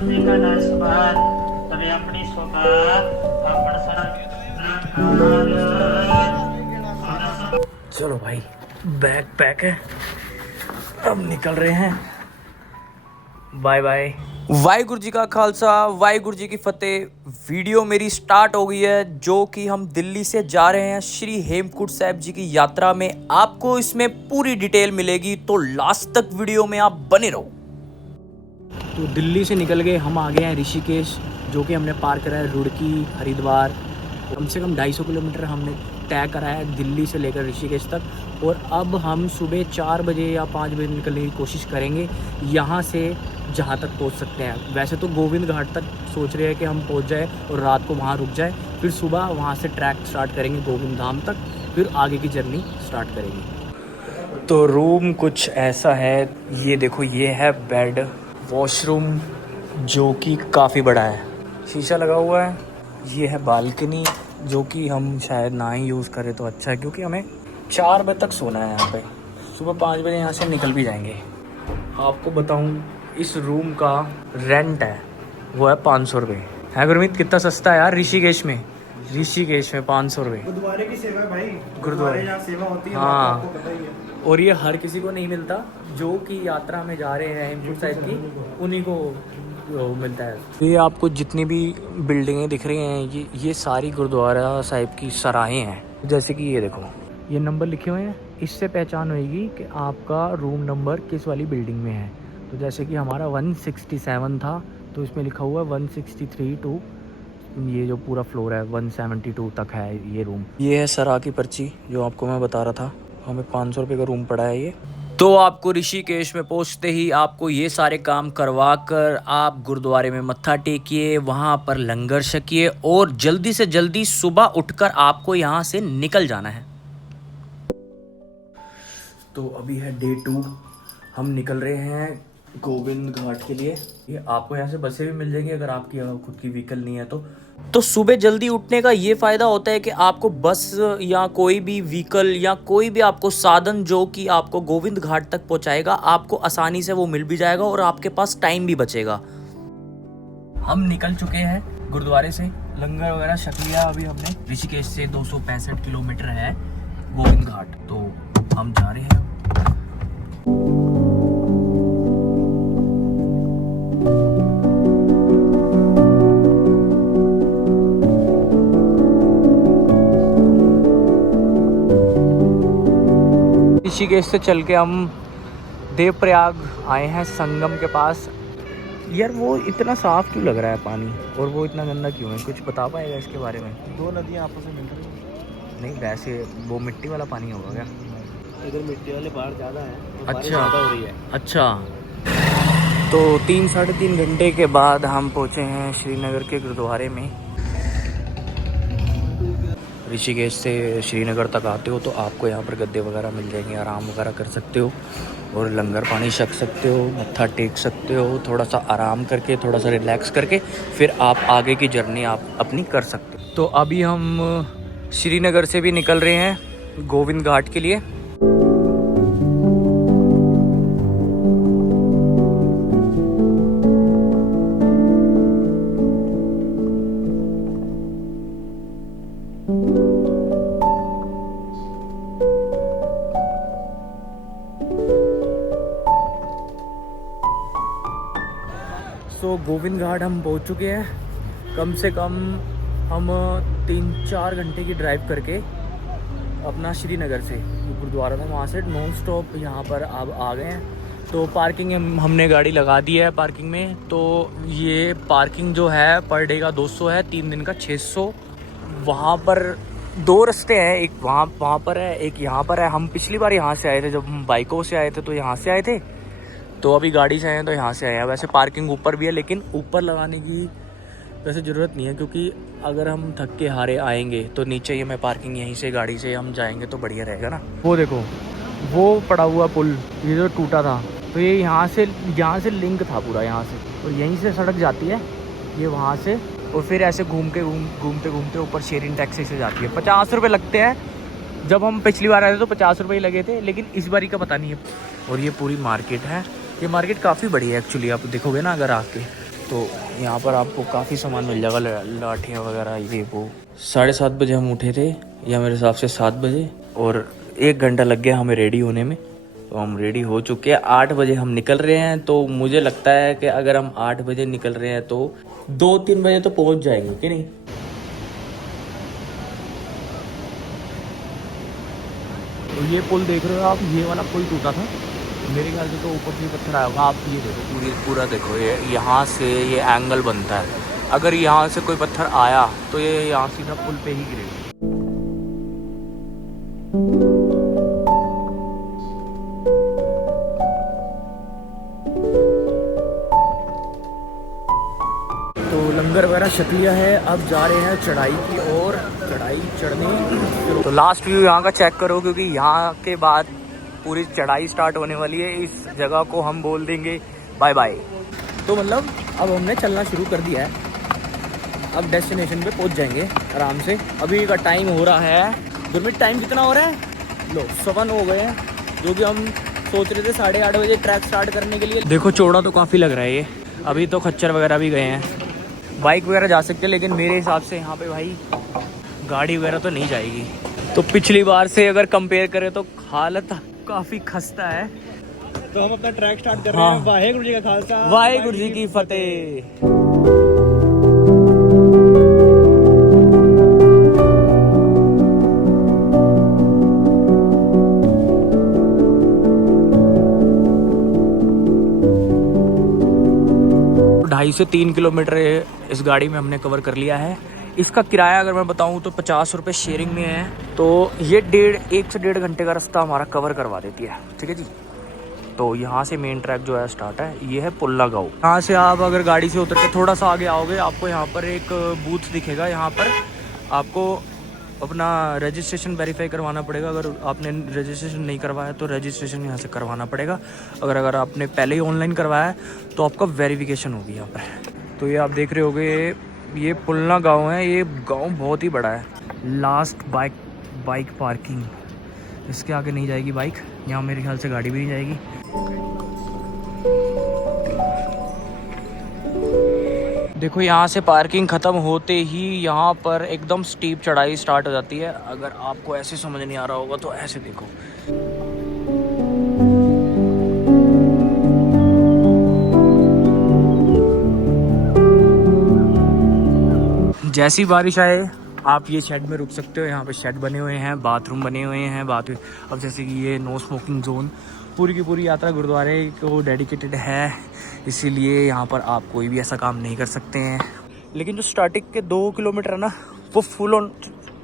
चलो भाई, bag pack है, अब निकल रहे हैं। Bye bye. वाहिगुरु जी का खालसा, वाहिगुरु जी की फतेह। वीडियो मेरी स्टार्ट हो गई है, जो कि हम दिल्ली से जा रहे हैं श्री हेमकुंट साहिब जी की यात्रा में। आपको इसमें पूरी डिटेल मिलेगी, तो लास्ट तक वीडियो में आप बने रहो। तो दिल्ली से निकल गए, हम आ गए हैं ऋषिकेश, जो कि हमने पार करा है रुड़की हरिद्वार। कम से कम 250 किलोमीटर हमने तय करा है दिल्ली से लेकर ऋषिकेश तक। और अब हम सुबह 4 बजे या 5 बजे निकलने की कोशिश करेंगे यहाँ से, जहाँ तक पहुँच सकते हैं। वैसे तो गोविंद घाट तक सोच रहे हैं कि हम पहुँच जाए और रात को वहाँ रुक जाए, फिर सुबह वहाँ से ट्रैक स्टार्ट करेंगे गोविंद धाम तक, फिर आगे की जर्नी स्टार्ट करेंगे। तो रूम कुछ ऐसा है, ये देखो, ये है बेड, वॉशरूम जो कि काफ़ी बड़ा है, शीशा लगा हुआ है। ये है बालकनी, जो कि हम शायद ना ही यूज़ करें तो अच्छा है, क्योंकि हमें 4 बजे तक सोना है यहाँ पे। सुबह 5 बजे यहाँ से निकल भी जाएंगे। आपको बताऊँ, इस रूम का रेंट है वो है 500 रुपये। है गुरमीत, कितना सस्ता है यार ऋषिकेश में। ऋषिकेश में 500 रुपये गुरुद्वारे की सेवा है भाई, गुरुद्वारे यहाँ सेवा होती है। हाँ, आपको पता ही है। और ये हर किसी को नहीं मिलता, जो कि यात्रा में जा रहे हैं हेमकुंट साहिब की, उन्हीं को मिलता है। ये आपको जितनी भी बिल्डिंगें दिख रही हैं, ये सारी गुरुद्वारा साहिब की सराहें हैं। जैसे कि ये देखो, ये नंबर लिखे हुए हैं, इससे पहचान होगी कि आपका रूम नंबर किस वाली बिल्डिंग में है। तो जैसे कि हमारा 167 था, तो इसमें लिखा हुआ है 163 टू, ये जो पूरा फ्लोर है 172 तक है ये रूम। ये है सराह की पर्ची, जो आपको मैं बता रहा था। हमें 500 रुपये का रूम पड़ा है ये। तो आपको ऋषिकेश में पहुंचते ही आपको ये सारे काम करवा कर आप गुरुद्वारे में मत्था टेकिए, वहाँ पर लंगर छकिए, और जल्दी से जल्दी सुबह उठकर आपको यहाँ से निकल जाना है। तो अभी है डे 2, हम निकल रहे हैं गोविंद घाट के लिए। ये आपको यहाँ से बसें भी मिल जाएंगी अगर आपकी खुद की व्हीकल नहीं है तो सुबह जल्दी उठने का ये फ़ायदा होता है कि आपको बस या कोई भी व्हीकल या कोई भी आपको साधन जो कि आपको गोविंद घाट तक पहुँचाएगा, आपको आसानी से वो मिल भी जाएगा और आपके पास टाइम भी बचेगा। हम निकल चुके हैं गुरुद्वारे से, लंगर वगैरह छक लिया अभी हमने। ऋषिकेश से 265 किलोमीटर है गोविंद घाट, तो हम जा रहे हैं। ऋषिकेश से चल के हम देवप्रयाग आए हैं, संगम के पास। यार वो इतना साफ़ क्यों लग रहा है पानी, और वो इतना गंदा क्यों है, कुछ बता पाएगा इसके बारे में? 2 नदियाँ आपस में मिल रही हैं। नहीं, वैसे वो मिट्टी वाला पानी होगा क्या? इधर मिट्टी वाले बाढ़ ज़्यादा है, तो बारिश अच्छा, ज़्यादा हो रही है। अच्छा। तो 3-3.5 घंटे के बाद हम पहुँचे हैं श्रीनगर के गुरुद्वारे में। ऋषिकेश से श्रीनगर तक आते हो तो आपको यहाँ पर गद्दे वगैरह मिल जाएंगे, आराम वगैरह कर सकते हो और लंगर पानी छक सकते हो, मत्था टेक सकते हो, थोड़ा सा आराम करके, थोड़ा सा रिलैक्स करके फिर आप आगे की जर्नी आप अपनी कर सकते हो। तो अभी हम श्रीनगर से भी निकल रहे हैं गोविंद घाट के लिए। तो गोविंद घाट हम पहुंच चुके हैं। कम से कम हम 3-4 घंटे की ड्राइव करके अपना श्रीनगर से गुरुद्वारा था, वहाँ से नॉन स्टॉप यहाँ पर अब आ गए हैं। तो पार्किंग हमने गाड़ी लगा दी है पार्किंग में। तो ये पार्किंग जो है पर डे का 200 है, 3 दिन का 600। वहाँ पर 2 रास्ते हैं, एक वहाँ पर है, एक यहाँ पर है। हम पिछली बार यहाँ से आए थे, जब हम बाइकों से आए थे तो यहाँ से आए थे, तो अभी गाड़ी से आए हैं तो यहाँ से आए हैं। वैसे पार्किंग ऊपर भी है, लेकिन ऊपर लगाने की वैसे ज़रूरत नहीं है, क्योंकि अगर हम थक के हारे आएंगे तो नीचे ही हमें पार्किंग, यहीं से गाड़ी से हम जाएंगे तो बढ़िया रहेगा ना। वो देखो, वो पड़ा हुआ पुल, ये जो टूटा था, तो ये यहाँ से लिंक था पूरा यहाँ से, और यहीं से सड़क जाती है ये वहाँ से, और फिर ऐसे घूमते घूमते ऊपर शेयरिंग टैक्सी से जाती है। 50 रुपये लगते हैं। जब हम पिछली बार आए थे तो 50 रुपये ही लगे थे, लेकिन इस बारी का पता नहीं है। और ये पूरी मार्केट है, ये मार्केट काफ़ी बड़ी है एक्चुअली, आप देखोगे ना अगर आके, तो यहाँ पर आपको काफ़ी सामान मिल जाएगा, लाठियाँ वगैरह ये वो। 7:30 बजे हम उठे थे, या मेरे हिसाब से 7 बजे, और 1 घंटा लग गया हमें रेडी होने में। तो हम रेडी हो चुके हैं, 8 बजे हम निकल रहे हैं। तो मुझे लगता है कि अगर हम 8 बजे निकल रहे हैं तो 2-3 बजे तो पहुँच जाएंगे कि नहीं। तो ये पुल देख रहे हो आप, ये वाला पुल टूटा था मेरे ख्याल से, तो ऊपर से पत्थर आया होगा। आप ये देखो पूरा देखो, ये यहाँ से ये एंगल बनता है। अगर यहाँ से कोई पत्थर आया तो ये यहाँ सीधा पुल पे ही गिरेगा। तो लंगर वगैरह छक लिया है, अब जा रहे हैं चढ़ाई की ओर, चढ़ाई चढ़ने। तो लास्ट व्यू यहाँ का चेक करो, क्योंकि यहाँ के बाद पूरी चढ़ाई स्टार्ट होने वाली है। इस जगह को हम बोल देंगे बाय बाय। तो मतलब अब हमने चलना शुरू कर दिया है, अब डेस्टिनेशन पे पहुँच जाएंगे आराम से। अभी का टाइम हो रहा है, गुरमीत टाइम कितना हो रहा है? लो 7 हो गए हैं, जो कि हम सोच रहे थे 8:30 बजे ट्रैक स्टार्ट करने के लिए। देखो चौड़ा तो काफ़ी लग रहा है ये। अभी तो खच्चर वगैरह भी गए हैं, बाइक वगैरह जा सकते हैं, लेकिन मेरे हिसाब से यहाँ पे भाई गाड़ी वगैरह तो नहीं जाएगी। तो पिछली बार से अगर कंपेयर करें तो हालत काफ़ी खस्ता है। तो हम अपना ट्रैक स्टार्ट कर रहे हैं। वाहेगुरु जी का खालसा, वाहेगुरु जी की फतेह। 2.5 से 3 किलोमीटर इस गाड़ी में हमने कवर कर लिया है। इसका किराया अगर मैं बताऊं तो 50 रुपये शेयरिंग में है। तो ये 1 से 1.5 घंटे का रास्ता हमारा कवर करवा देती है, ठीक है जी। तो यहाँ से मेन ट्रैक जो है स्टार्ट है, ये है पुल्ला गाँव। यहाँ से आप अगर गाड़ी से उतर के थोड़ा सा आगे आओगे, आपको यहाँ पर एक बूथ दिखेगा। यहाँ पर आपको अपना रजिस्ट्रेशन वेरीफाई करवाना पड़ेगा। अगर आपने रजिस्ट्रेशन नहीं करवाया तो रजिस्ट्रेशन यहाँ से करवाना पड़ेगा। अगर आपने पहले ही ऑनलाइन करवाया है तो आपका वेरिफिकेशन होगी यहाँ पर। तो ये आप देख रहे होगे, ये पुलना गांव है। ये गांव बहुत ही बड़ा है। लास्ट बाइक पार्किंग, इसके आगे नहीं जाएगी बाइक, यहाँ मेरे ख्याल से गाड़ी भी नहीं जाएगी। देखो यहाँ से पार्किंग ख़त्म होते ही यहाँ पर एकदम स्टीप चढ़ाई स्टार्ट हो जाती है। अगर आपको ऐसे समझ नहीं आ रहा होगा तो ऐसे देखो। जैसी बारिश आए आप ये शेड में रुक सकते हो। यहाँ पे शेड बने हुए हैं, बाथरूम बने हुए हैं। अब जैसे कि ये नो स्मोकिंग जोन, पूरी की पूरी यात्रा गुरुद्वारे को डेडिकेटेड है, इसीलिए यहाँ पर आप कोई भी ऐसा काम नहीं कर सकते हैं। लेकिन जो स्टार्टिंग के 2 किलोमीटर है ना, वो फुल ऑन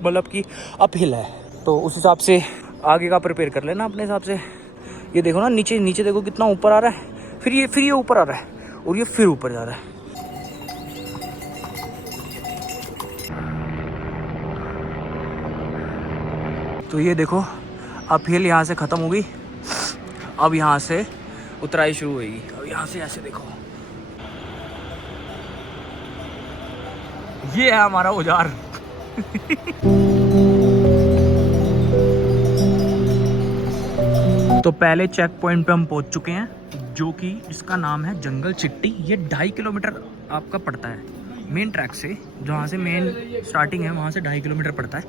मतलब कि अप हिल है। तो उस हिसाब से आगे का प्रिपेयर कर लेना अपने हिसाब से। ये देखो ना, नीचे देखो कितना ऊपर आ रहा है, फिर ये ऊपर आ रहा है, और ये फिर ऊपर जा रहा है। तो ये देखो अप हिल यहाँ से ख़त्म होगी, अब यहाँ से उतराई शुरू होगी। अब यहाँ से ऐसे देखो, ये है हमारा औजार। तो पहले चेक पॉइंट पे हम पहुँच चुके हैं, जो कि इसका नाम है जंगल चिट्टी। ये 2.5 किलोमीटर आपका पड़ता है मेन ट्रैक से, जहाँ से मेन स्टार्टिंग है वहाँ से 2.5 किलोमीटर पड़ता है।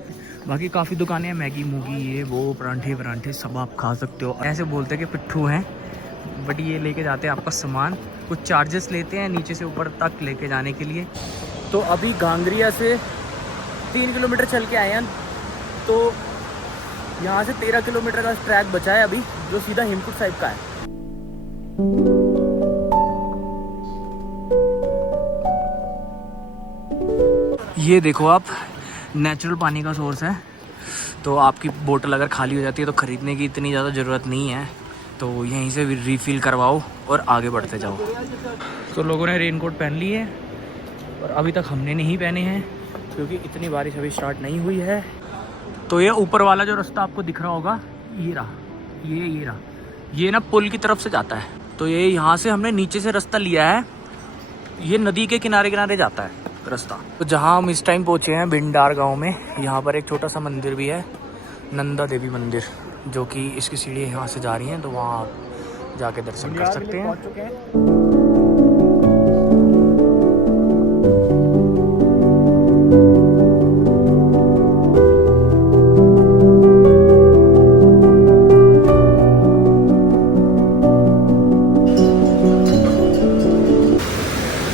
बाकी काफ़ी दुकानें हैं, मैगी मूगी ये वो, परांठे सब आप खा सकते हो। ऐसे बोलते हैं कि पिट्ठू हैं, बट ये लेके जाते हैं आपका सामान। कुछ चार्जेस लेते हैं नीचे से ऊपर तक लेके जाने के लिए। तो अभी गांगरिया से 3 किलोमीटर चल के आए हैं, तो यहाँ से 13 किलोमीटर का ट्रैक बचा है अभी, जो सीधा हेमकुंड साहिब का है। ये देखो आप, नेचुरल पानी का सोर्स है। तो आपकी बोतल अगर खाली हो जाती है तो ख़रीदने की इतनी ज़्यादा ज़रूरत नहीं है, तो यहीं से रिफ़िल करवाओ और आगे बढ़ते जाओ। तो लोगों ने रेनकोट पहन लिए हैं और अभी तक हमने नहीं पहने हैं, क्योंकि इतनी बारिश अभी स्टार्ट नहीं हुई है। तो ये ऊपर वाला जो रास्ता आपको दिख रहा होगा, ये रहा, ये रहा, ये ना पुल की तरफ से जाता है। तो ये यहाँ से हमने नीचे से रास्ता लिया है, ये नदी के किनारे किनारे जाता है रास्ता। तो जहाँ हम इस टाइम पहुँचे हैं बिंडार गांव में, यहाँ पर एक छोटा सा मंदिर भी है, नंदा देवी मंदिर, जो कि इसकी सीढ़ी यहाँ से जा रही हैं, तो वहाँ आप जाके दर्शन कर सकते हैं।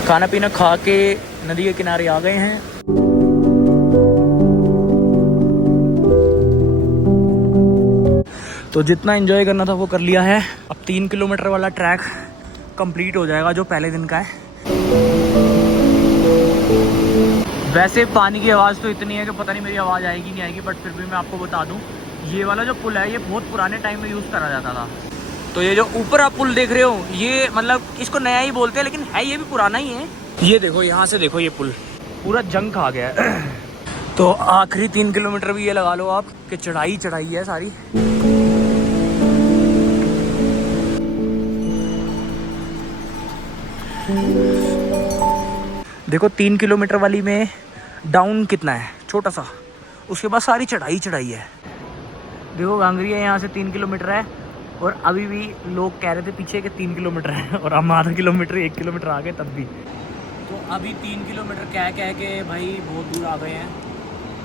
खाना पीना खा के नदी के किनारे आ गए हैं। तो जितना एंजॉय करना था वो कर लिया है। अब 3 किलोमीटर वाला ट्रैक कंप्लीट हो जाएगा जो पहले दिन का है। वैसे पानी की आवाज़ तो इतनी है कि पता नहीं मेरी आवाज़ आएगी नहीं आएगी, बट फिर भी मैं आपको बता दूं, ये वाला जो पुल है ये बहुत पुराने टाइम में यूज़ करा जाता था। तो ये जो ऊपर आप पुल देख रहे हो ये मतलब इसको नया ही बोलते हैं, लेकिन है ये भी पुराना ही है। ये देखो, यहाँ से देखो, ये पुल पूरा जंग खा गया है। तो आखिरी 3 किलोमीटर भी ये लगा लो आप कि चढ़ाई चढ़ाई है सारी। देखो 3 किलोमीटर वाली में डाउन कितना है, छोटा सा, उसके बाद सारी चढ़ाई चढ़ाई है। देखो गांगरिया यहाँ से 3 किलोमीटर है और अभी भी लोग कह रहे थे पीछे के 3 किलोमीटर है और हम आधा किलोमीटर 1 किलोमीटर आ गए तब भी। तो अभी 3 किलोमीटर कह के भाई बहुत दूर आ गए हैं,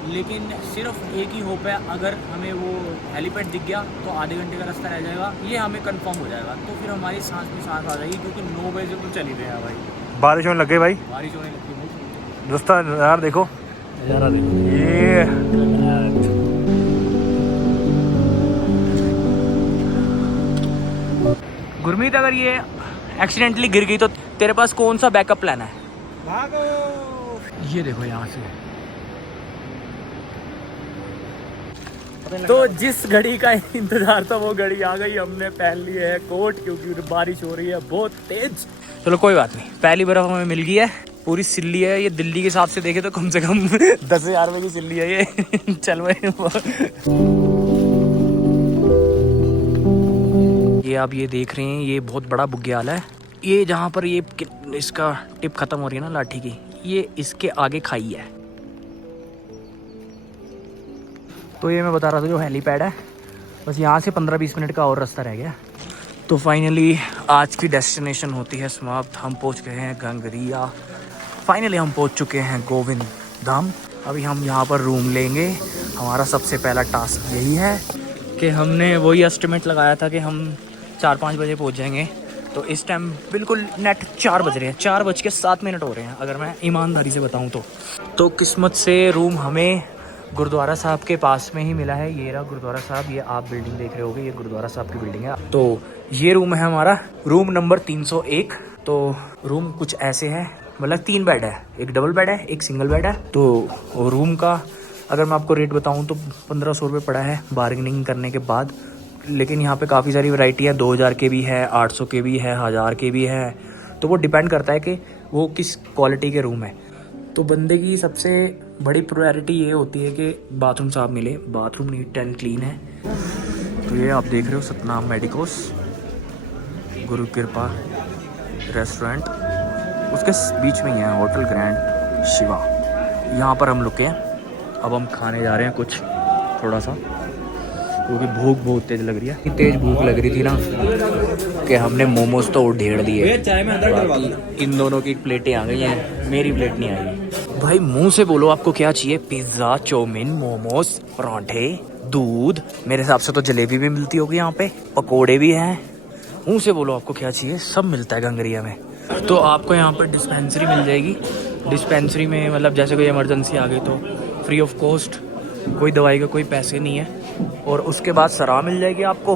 लेकिन सिर्फ एक ही होप है, अगर हमें वो हेलीपैड दिख गया तो आधे घंटे का रास्ता रह जाएगा, ये हमें कंफर्म हो जाएगा। तो फिर हमारी सांस में सांस आ जाएगी, क्योंकि 9 बजे तो चल ही रहे हैं भाई। बारिश होने लग गई भाई, बारिश होने लगती है दोस्तों। यार देखो, नज़ारा देखो ये गुरमीत, अगर ये एक्सीडेंटली गिर गई तो तेरे पास कौन सा बैकअप प्लान है? भागो। ये देखो यहाँ से। तो जिस घड़ी का इंतजार था वो घड़ी आ गई, हमने पहन लिए है कोट, क्योंकि बारिश हो रही है बहुत तेज। चलो कोई बात नहीं, पहली बर्फ हमें मिल गई है, पूरी सिल्ली है। ये दिल्ली के हिसाब से देखे तो कम से कम 10,000 रुपये की सिल्ली है ये। चल भाई, ये आप ये देख रहे हैं, ये बहुत बड़ा बुग्याल है। ये जहाँ पर ये इसका टिप खत्म हो रही है ना लाठी की, ये इसके आगे खाई है। तो ये मैं बता रहा था जो हेलीपैड है, बस यहाँ से 15-20 मिनट का और रास्ता रह गया। तो फाइनली आज की डेस्टिनेशन होती है समाप्त। हम पहुँच गए हैं गंगरिया। फाइनली हम पहुँच चुके हैं गोविंद धाम। अभी हम यहाँ पर रूम लेंगे। हमारा सबसे पहला टास्क यही है कि हमने वही एस्टिमेट लगाया था कि हम 4-5 बजे पहुँच जाएंगे। तो इस टाइम बिल्कुल नेट 4 बज रहे हैं, 4:07 हो रहे हैं अगर मैं ईमानदारी से बताऊँ तो किस्मत से रूम हमें गुरुद्वारा साहब के पास में ही मिला है। ये रहा गुरुद्वारा साहब, ये आप बिल्डिंग देख रहे होगे, ये गुरुद्वारा साहब की बिल्डिंग है। तो ये रूम है हमारा, रूम नंबर 301। तो रूम कुछ ऐसे है, मतलब 3 बेड है, एक डबल बेड है, एक सिंगल बेड है। तो रूम का अगर मैं आपको रेट बताऊं तो 1500 रुपये पड़ा है बार्गेनिंग करने के बाद। लेकिन यहाँ पे काफ़ी सारी वैरायटी है, 2000 के भी है, 800 के भी है, 1000 के भी है। तो वो डिपेंड करता है कि वो किस क्वालिटी के रूम है। तो बंदे की सबसे बड़ी प्रायोरिटी ये होती है कि बाथरूम साफ मिले, बाथरूम नीट एंड क्लीन है। तो ये आप देख रहे हो सतनाम मेडिकोस, गुरु कृपा रेस्टोरेंट, उसके बीच में ही है होटल ग्रैंड शिवा। यहाँ पर हम रुके हैं। अब हम खाने जा रहे हैं कुछ थोड़ा सा, क्योंकि भूख बहुत तेज़ लग रही है। इतनी तेज़ भूख लग रही थी ना कि हमने मोमोज तो ढेर दिए। इन दोनों की प्लेटें आ गई हैं, मेरी प्लेट नहीं आई। भाई मुंह से बोलो आपको क्या चाहिए? पिज्ज़ा, चाउमीन, मोमोज, पराठे, दूध, मेरे हिसाब से तो जलेबी भी मिलती होगी यहाँ पे, पकोड़े भी हैं। मुंह से बोलो आपको क्या चाहिए, सब मिलता है गंगरिया में। तो आपको यहाँ पर डिस्पेंसरी मिल जाएगी। डिस्पेंसरी में मतलब जैसे कोई इमरजेंसी आ गई तो फ्री ऑफ कॉस्ट, कोई दवाई का कोई पैसे नहीं है। और उसके बाद सराह मिल जाएगी आपको।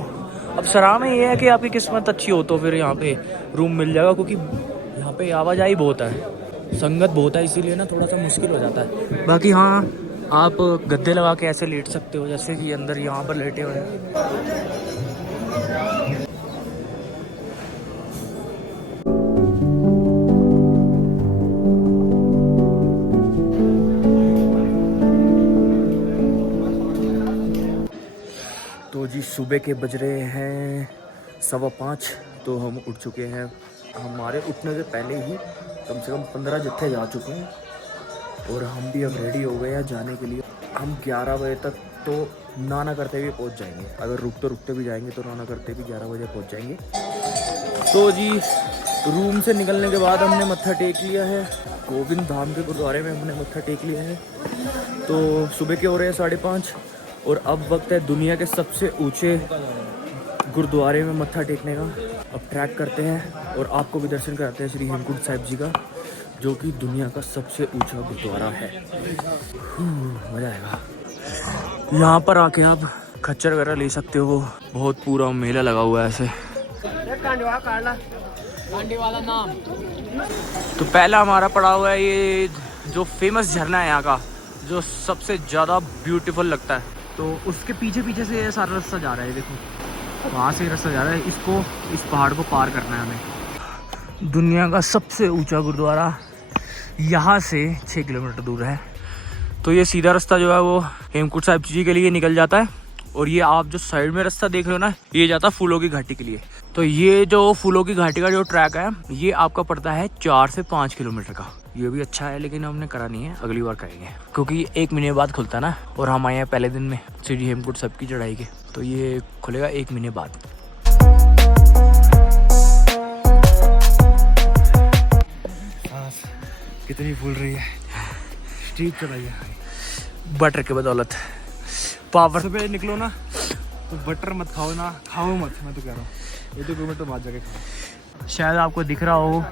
अब सराह में ये है कि आपकी किस्मत अच्छी हो तो फिर यहाँ पे रूम मिल जाएगा, क्योंकि यहाँ पे आवाजाही बहुत है, संगत बहुत है, इसीलिए ना थोड़ा सा मुश्किल हो जाता है। बाकी हाँ, आप गद्दे लगा के ऐसे लेट सकते हो जैसे कि अंदर यहाँ पर लेटे हुए हैं। तो जी सुबह के बज रहे हैं 5:15। तो हम उठ चुके हैं। हमारे उठने से पहले ही कम से कम 15 जत्थे जा चुके हैं और हम भी अब रेडी हो गए हैं जाने के लिए। हम 11 बजे तक तो ना करते हुए पहुंच जाएंगे। अगर रुकते भी जाएंगे तो ना करते भी 11 बजे पहुंच जाएंगे। तो जी रूम से निकलने के बाद हमने मत्था टेक लिया है गोविंद धाम के गुरुद्वारे में, हमने मत्था टेक लिया है। तो सुबह के हो रहे हैं 5:30 और अब वक्त है दुनिया के सबसे ऊंचे गुरुद्वारे में मत्था टेकने का। अब ट्रैक करते हैं और आपको भी दर्शन कराते हैं श्री हेमकुंड साहिब जी का, जो कि दुनिया का सबसे ऊंचा गुरुद्वारा है। मज़ा आएगा। यहाँ पर आके आप खच्चर वगैरह ले सकते हो, बहुत पूरा मेला लगा हुआ है ऐसे। तो पहला हमारा पड़ा हुआ है ये जो फेमस झरना है यहाँ का, जो सबसे ज़्यादा ब्यूटीफुल लगता है। तो उसके पीछे पीछे से ये सारा रास्ता जा रहा है, देखो वहाँ से रास्ता जा रहा है। इसको इस पहाड़ को पार करना है हमें। दुनिया का सबसे ऊंचा गुरुद्वारा यहाँ से 6 किलोमीटर दूर है। तो ये सीधा रास्ता जो है वो हेमकुंड साहिब जी के लिए निकल जाता है, और ये आप जो साइड में रास्ता देख रहे हो ना, ये जाता है फूलों की घाटी के लिए। तो ये जो फूलों की घाटी का जो ट्रैक है, ये आपका पड़ता है 4 से 5 किलोमीटर का। ये भी अच्छा है, लेकिन हमने करा नहीं है, अगली बार करेंगे, क्योंकि 1 महीने बाद खुलता है ना, और हम आए हैं पहले दिन में श्री हेमकुंड साहिब की चढ़ाई के, तो ये खुलेगा 1 महीने बाद। कितनी फूल रही है, स्टीप चढ़ाई है बटर के बदौलत। पावर सुबह निकलो ना तो बटर मत खाओ ना, खाओ मत, मैं तो कह रहा हूँ। 1-2 किलोमीटर बाद जाके खाओ। शायद आपको दिख रहा हो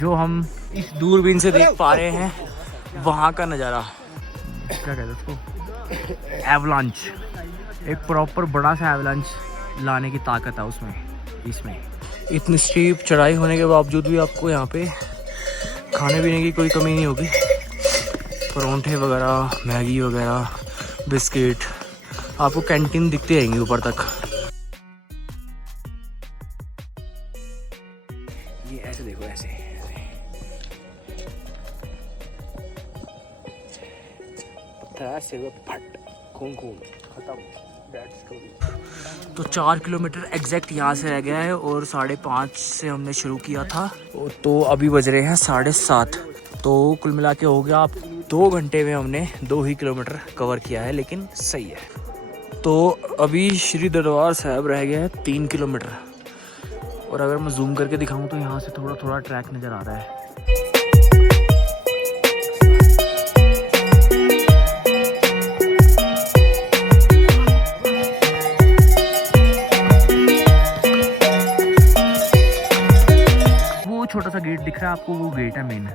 जो हम इस दूरबीन से देख पा रहे हैं, वहाँ का नज़ारा, क्या कहते हैं उसको, एवलांच। एक प्रॉपर बड़ा सा एवलांच लाने की ताकत है उसमें, इसमें। इतनी स्टीप चढ़ाई होने के बावजूद भी आपको यहाँ पे खाने पीने की कोई कमी नहीं होगी। परोंठे वगैरह, मैगी वगैरह, बिस्किट, आपको कैंटीन दिखती रहेंगी ऊपर तक। ये ऐसे देखो, ऐसे पत्थर सिर पे फट, खून खत्म, दैट्स स्टोरी। तो 4 किलोमीटर एग्जैक्ट यहाँ से रह गया है, और 5:30 से हमने शुरू किया था, तो अभी बज रहे हैं 7:30। तो कुल मिला के हो गया, आप 2 घंटे में हमने 2 ही किलोमीटर कवर किया है, लेकिन सही है। तो अभी श्री दरबार साहिब रह गया है 3 किलोमीटर, और अगर मैं जूम करके दिखाऊं तो यहाँ से थोड़ा थोड़ा ट्रैक नज़र आ रहा है। वो छोटा सा गेट दिख रहा है आपको, वो गेट है मेन।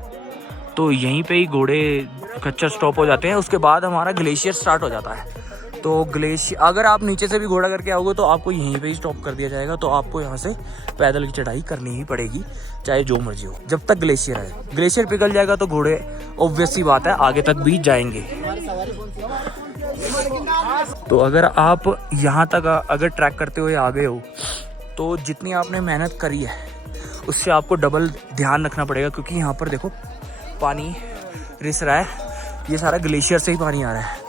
तो यहीं पे ही घोड़े खच्चर स्टॉप हो जाते हैं, उसके बाद हमारा ग्लेशियर स्टार्ट हो जाता है। तो ग्लेशियर, अगर आप नीचे से भी घोड़ा करके आओगे तो आपको यहीं पे ही स्टॉप कर दिया जाएगा, तो आपको यहाँ से पैदल की चढ़ाई करनी ही पड़ेगी, चाहे जो मर्जी हो, जब तक ग्लेशियर है। ग्लेशियर पिघल जाएगा तो घोड़े ऑब्वियस सी बात है आगे तक भी जाएंगे। तो अगर आप यहाँ तक अगर ट्रैक करते हुए आ गए हो, तो जितनी आपने मेहनत करी है उससे आपको डबल ध्यान रखना पड़ेगा, क्योंकि यहाँ पर देखो पानी रिस रहा है, ये सारा ग्लेशियर से ही पानी आ रहा है।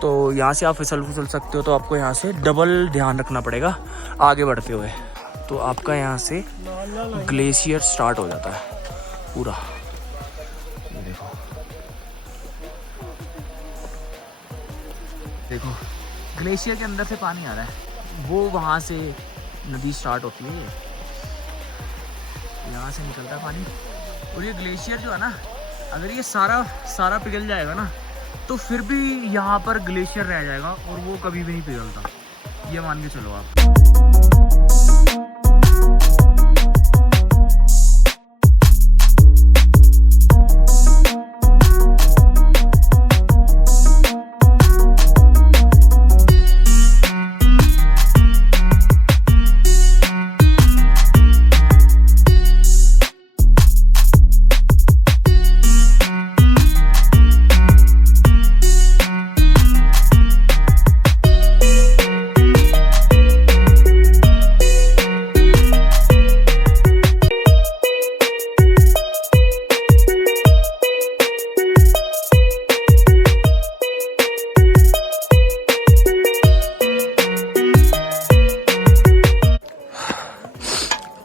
तो यहाँ से आप फिसल सकते हो, तो आपको यहाँ से डबल ध्यान रखना पड़ेगा आगे बढ़ते हुए। तो आपका यहाँ से ग्लेशियर स्टार्ट हो जाता है पूरा, ये देखो देखो ग्लेशियर के अंदर से पानी आ रहा है, वो वहाँ से नदी स्टार्ट होती है, यहाँ से निकलता है पानी। और ये ग्लेशियर जो है ना, अगर ये सारा पिघल जाएगा ना, तो फिर भी यहाँ पर ग्लेशियर रह जाएगा, और वो कभी भी नहीं पिघलता, ये मान के चलो आप।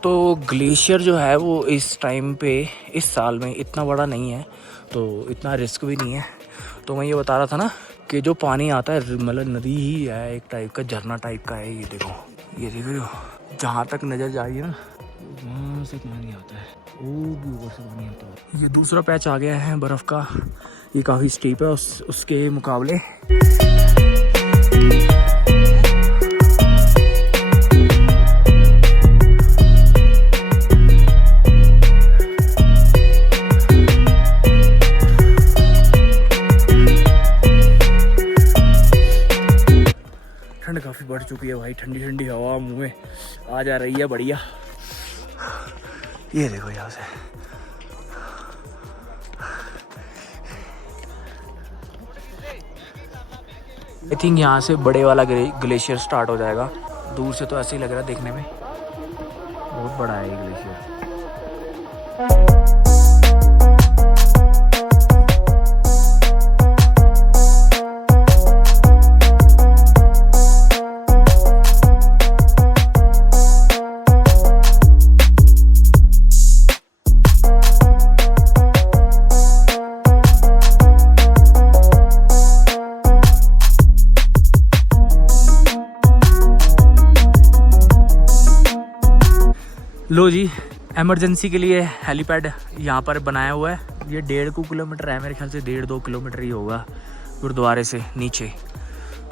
तो ग्लेशियर जो है वो इस टाइम पे, इस साल में इतना बड़ा नहीं है, तो इतना रिस्क भी नहीं है। तो मैं ये बता रहा था ना कि जो पानी आता है, मतलब नदी ही है, एक टाइप का झरना टाइप का है। ये देखो जहाँ तक नज़र जा रही है ना, वहाँ से पानी आता है, वो भी ऊपर से पानी आता है। ये दूसरा पैच आ गया है बर्फ़ का, ये काफ़ी स्टीप है उसके मुकाबले। बढ़ चुकी है भाई, ठंडी ठंडी हवा मुंह में आ जा रही है, बढ़िया। ये देखो यहाँ से आई थिंक यहाँ से बड़े वाला ग्लेशियर स्टार्ट हो जाएगा। दूर से तो ऐसे ही लग रहा है देखने में, बहुत बड़ा है ये ग्लेशियर। लो जी, इमरजेंसी के लिए हेलीपैड यहाँ पर बनाया हुआ है। ये 1.5 किलोमीटर है मेरे ख्याल से, 1.5-2 किलोमीटर ही होगा गुरुद्वारे से नीचे,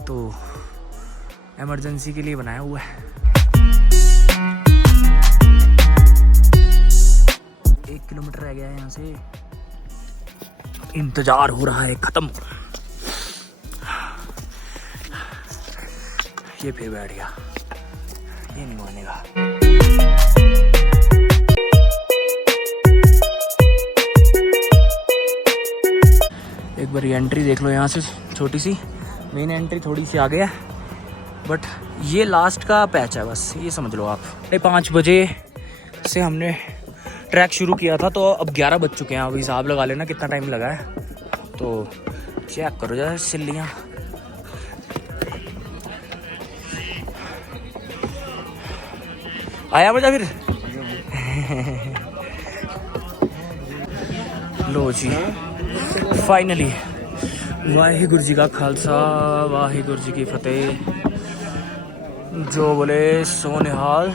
तो इमरजेंसी के लिए बनाया हुआ है। 1 किलोमीटर रह गया है यहाँ से, इंतजार हो रहा है खत्म। ये फिर बैठ गया, ये नहीं मानेगा। एक बार एंट्री देख लो यहाँ से, छोटी सी मेन एंट्री थोड़ी सी आगे है, बट ये लास्ट का पैच है बस, ये समझ लो आप। 5 बजे से हमने ट्रैक शुरू किया था, तो अब 11 बज चुके हैं। अब हिसाब लगा लेना कितना टाइम लगा है, तो चेक करो जरा सिल्लियाँ। आया मजा फिर। लो जी, फाइनली वाहिगुरु जी का खालसा वाहिगुरु जी की फतेह। जो बोले सो निहाल,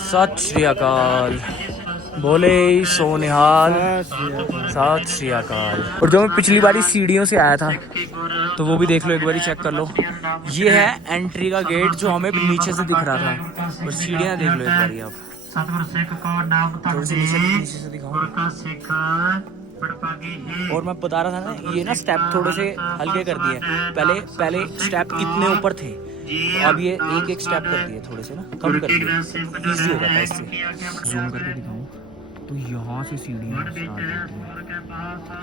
सत श्री अकाल। बोले सो निहाल, सत श्री अकाल। और जो मैं पिछली बारी सीढ़ियों से आया था, तो वो भी देख लो एक बारी, चेक कर लो। ये है एंट्री का गेट जो हमें नीचे से दिख रहा था, और सीढ़ियाँ देख लो एक बारी आप। थोड़ी सी नीचे से दिखाऊं। और मैं बता रहा था ना, ये ना स्टेप थोड़े से हल्के कर दिए। पहले स्टेप इतने ऊपर थे, तो अब ये एक स्टेप कर दिए, थोड़े से ना कम कर दिए, इजी हो जाता है इससे। जूम करके दिखाऊं तो यहाँ से सीढ़ियाँ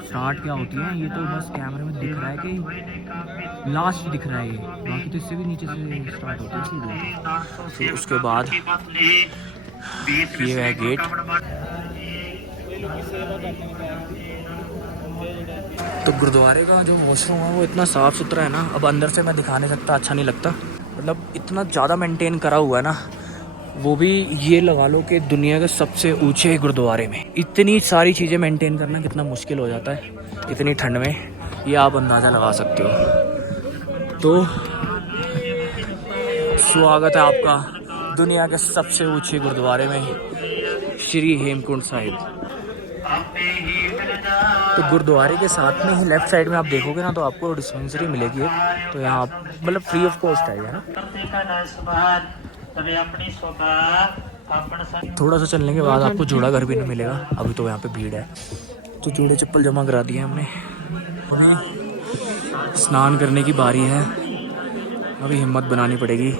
स्टार्ट क्या होती हैं, ये तो बस कैमरे में दिख रहा है कि लास्ट दिख रहा है ये, बाकी तो इससे भी नीचे से स्टार्ट होती है सीढ़ियाँ। फिर उसके बाद ये है गेट। तो गुरुद्वारे का जो वॉशरूम है वो इतना साफ़ सुथरा है ना, अब अंदर से मैं दिखा नहीं सकता, अच्छा नहीं लगता। मतलब इतना ज़्यादा मेंटेन करा हुआ है ना, वो भी ये लगा लो कि दुनिया के सबसे ऊंचे गुरुद्वारे में इतनी सारी चीज़ें मेंटेन करना कितना मुश्किल हो जाता है इतनी ठंड में, ये आप अंदाज़ा लगा सकते हो। तो स्वागत है आपका दुनिया के सबसे ऊंचे गुरुद्वारे में, श्री हेमकुंड साहिब। तो गुरुद्वारे के साथ में ही लेफ्ट साइड में आप देखोगे ना, तो आपको डिस्पेंसरी मिलेगी। तो यहाँ मतलब फ्री ऑफ कॉस्ट है यार। थोड़ा सा चलने के बाद आपको जोड़ा घर भी नहीं मिलेगा, अभी तो यहाँ पे भीड़ है। तो जोड़े चप्पल जमा करा दिए हमने, उन्हें स्नान करने की बारी है। अभी हिम्मत बनानी पड़ेगी।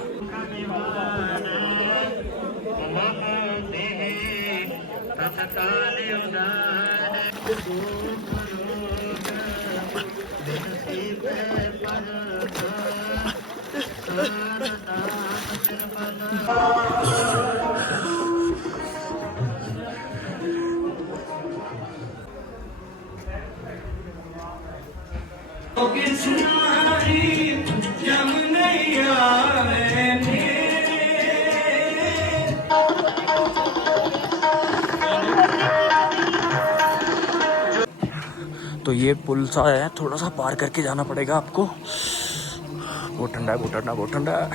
तो ये पुल सा है, थोड़ा सा पार करके जाना पड़ेगा आपको। बहुत ठंडा है, बहुत ठंडा, बहुत ठंडा है।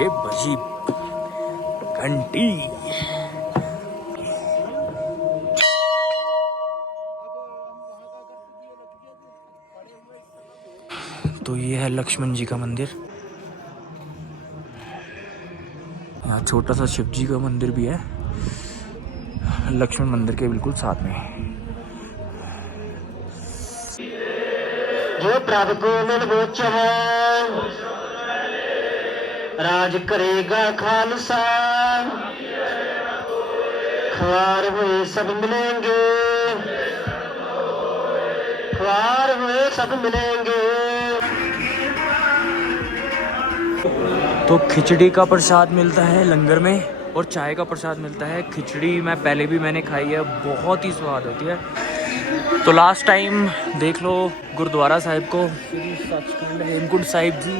ये बजी घंटी। तो ये है लक्ष्मण जी का मंदिर। यहाँ छोटा सा शिव जी का मंदिर भी है, लक्ष्मण मंदिर के बिल्कुल साथ में। जो प्रभ को मिल बोच है राज करेगा खालसा ख्वार हुए सब मिलेंगे ख्वार हुए सब मिलेंगे। तो खिचड़ी का प्रसाद मिलता है लंगर में और चाय का प्रसाद मिलता है। खिचड़ी मैं पहले भी मैंने खाई है, बहुत ही स्वाद होती है। तो लास्ट टाइम देख लो गुरुद्वारा साहिब को, श्री सचखंड हेमकुंड साहिब जी।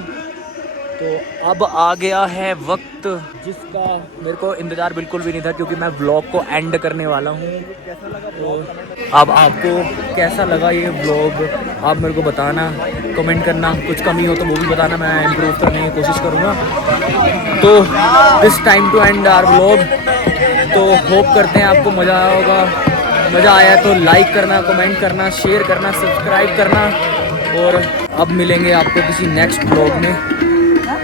तो अब आ गया है वक्त जिसका मेरे को इंतज़ार बिल्कुल भी नहीं था, क्योंकि मैं व्लॉग को एंड करने वाला हूँ। तो अब आपको कैसा लगा ये व्लॉग आप मेरे को बताना, कमेंट करना। कुछ कमी हो तो वो भी बताना, मैं इम्प्रूव करने की कोशिश करूँगा। तो this time to end our vlog. तो होप करते हैं आपको मज़ा आया होगा। मज़ा आया तो लाइक करना, कमेंट करना, शेयर करना, सब्सक्राइब करना। और अब मिलेंगे आपको किसी नेक्स्ट व्लॉग में।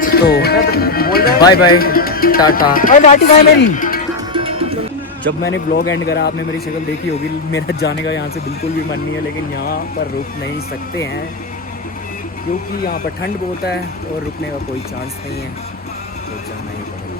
तो बाय बाय, टाटा। जब मैंने ब्लॉग एंड करा आपने मेरी शक्ल देखी होगी। मेरा जाने का यहाँ से बिल्कुल भी मन नहीं है, लेकिन यहाँ पर रुक नहीं सकते हैं क्योंकि यहाँ पर ठंड बहुत है और रुकने का कोई चांस नहीं है, तो जाना ही पड़ेगा।